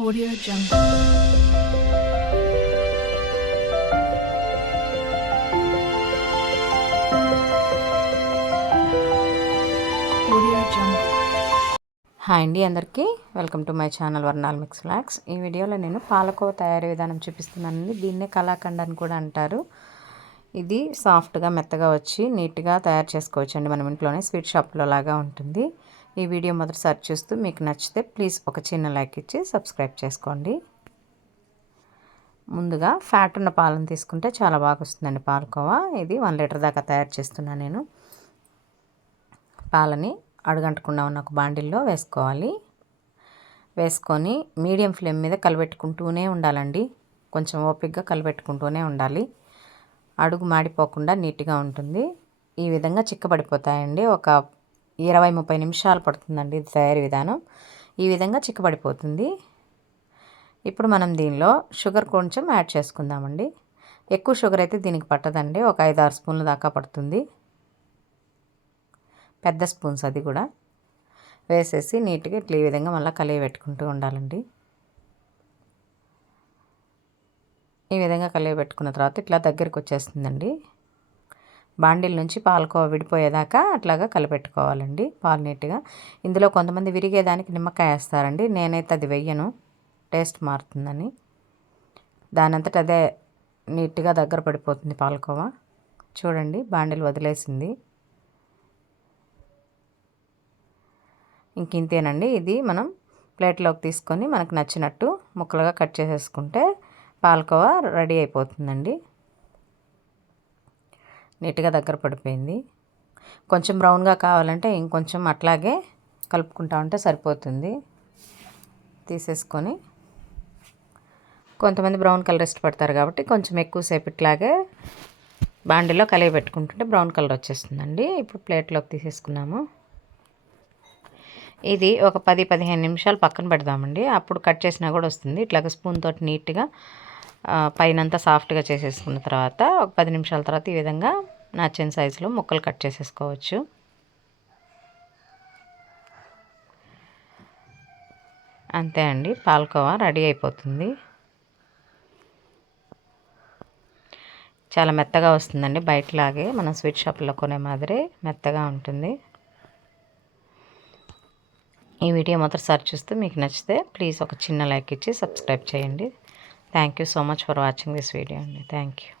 Audio Jungle. Audio Jungle. Hi అండి అందరికీ. Welcome to my channel వర్ణాల్ మిక్స్ ఫ్లాక్స్ ఈ వీడియోలో నేను పాలకోవ తయారీ విధానం చూపిస్తున్నానండి. దీన్నే కళాఖండ్ అని కూడా అంటారు. ఇది సాఫ్ట్గా మెత్తగా వచ్చి నీట్గా తయారు చేసుకోవచ్చండి. మనం ఇంట్లోనే స్వీట్ షాప్లో లాగా ఉంటుంది. ఈ వీడియో మొదటిసారి చూస్తూ మీకు నచ్చితే ప్లీజ్ ఒక చిన్న లైక్ ఇచ్చి సబ్స్క్రైబ్ చేసుకోండి. ముందుగా ఫ్యాట్ ఉన్న పాలను తీసుకుంటే చాలా బాగా వస్తుందండి పాలకోవా ఇది వన్ లీటర్ దాకా తయారు చేస్తున్నాను నేను. పాలని అడుగంటకుండా ఉన్న ఒక బాండిల్లో వేసుకోవాలి. వేసుకొని మీడియం ఫ్లేమ్ మీద కలబెట్టుకుంటూనే ఉండాలండి. కొంచెం ఓపిక్గా కలబెట్టుకుంటూనే ఉండాలి. అడుగు మాడిపోకుండా నీట్గా ఉంటుంది. ఈ విధంగా చిక్కబడిపోతాయండి. ఒక ఇరవై ముప్పై నిమిషాలు పడుతుందండి ఇది తయారీ విధానం. ఈ విధంగా చిక్కబడిపోతుంది. ఇప్పుడు మనం దీనిలో షుగర్ కొంచెం యాడ్ చేసుకుందామండి. ఎక్కువ షుగర్ అయితే దీనికి పట్టదండి. ఒక ఐదు ఆరు స్పూన్ల దాకా పడుతుంది. పెద్ద స్పూన్స్ అది కూడా. వేసేసి నీట్గా ఇట్లా ఈ విధంగా మళ్ళీ కలిగి పెట్టుకుంటూ ఉండాలండి. ఈ విధంగా కలిగి పెట్టుకున్న తర్వాత ఇట్లా దగ్గరికి వచ్చేస్తుందండి. బాండిల్ నుంచి పాలకోవ విడిపోయేదాకా అట్లాగా కలిపెట్టుకోవాలండి పాలు నీట్గా. ఇందులో కొంతమంది విరిగేదానికి నిమ్మకాయ వేస్తారండి. నేనైతే అది వెయ్యను. టేస్ట్ మారుతుందని. దానంతట అదే నీట్గా దగ్గర పడిపోతుంది పాలకోవ చూడండి బాండిల్ వదిలేసింది. ఇంక ఇంతేనండి. ఇది మనం ప్లేట్లోకి తీసుకొని మనకు నచ్చినట్టు ముక్కలుగా కట్ చేసేసుకుంటే పాలకోవా రెడీ అయిపోతుందండి. నీట్గా దగ్గర పడిపోయింది. కొంచెం బ్రౌన్గా కావాలంటే ఇంకొంచెం అట్లాగే కలుపుకుంటా ఉంటే సరిపోతుంది. తీసేసుకొని కొంతమంది బ్రౌన్ కలర్ ఇష్టపడతారు కాబట్టి కొంచెం ఎక్కువసేపు ఇట్లాగే బాండిలో కలిగి పెట్టుకుంటుంటే బ్రౌన్ కలర్ వచ్చేస్తుందండి. ఇప్పుడు ప్లేట్లోకి తీసేసుకున్నాము. ఇది ఒక పది పదిహేను నిమిషాలు పక్కన పెడదామండి. అప్పుడు కట్ చేసినా కూడా వస్తుంది. ఇట్లాగ స్పూన్ తోటి నీట్గా పైనంతా సాఫ్ట్గా చేసేసుకున్న తర్వాత ఒక పది నిమిషాల తర్వాత ఈ విధంగా నచ్చిన సైజులో ముక్కలు కట్ చేసేసుకోవచ్చు. అంతే అండి పాలకోవా రెడీ అయిపోతుంది. చాలా మెత్తగా వస్తుందండి బయటలాగే మనం స్వీట్ షాప్లో కొనే మాదిరి మెత్తగా ఉంటుంది. ఈ వీడియో మొదటిసారి చూస్తే మీకు నచ్చితే ప్లీజ్ ఒక చిన్న లైక్ ఇచ్చి సబ్స్క్రైబ్ చేయండి. Thank you so much for watching this video అండి. Thank you